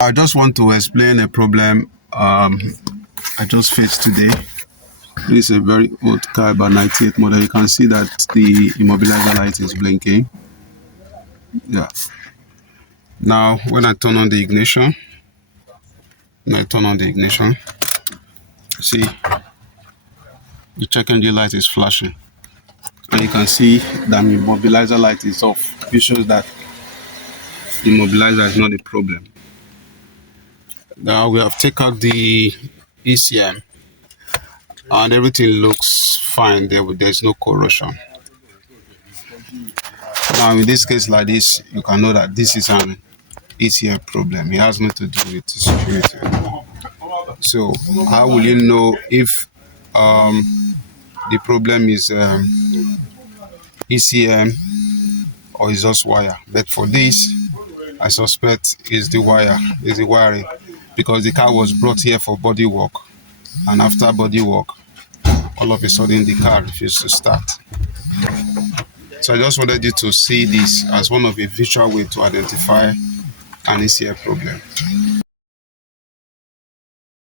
I just want to explain a problem I just faced today. This is a very old car, about 98 model. You can see that the immobilizer light is blinking. Yeah. Now, when I turn on the ignition, see the check engine light is flashing, and you can see that the immobilizer light is off. This shows that the immobilizer is not a problem. Now we have taken out the ECM, and everything looks fine. There's no corrosion. Now, in this case like this, you can know that this is an ECM problem. It has nothing to do with security. So, how will you know if the problem is ECM or is just wire? But for this, I suspect is the wiring, because the car was brought here for body work, and after body work, all of a sudden the car refused to start. So I just wanted you to see this as one of a visual way to identify an ECM problem.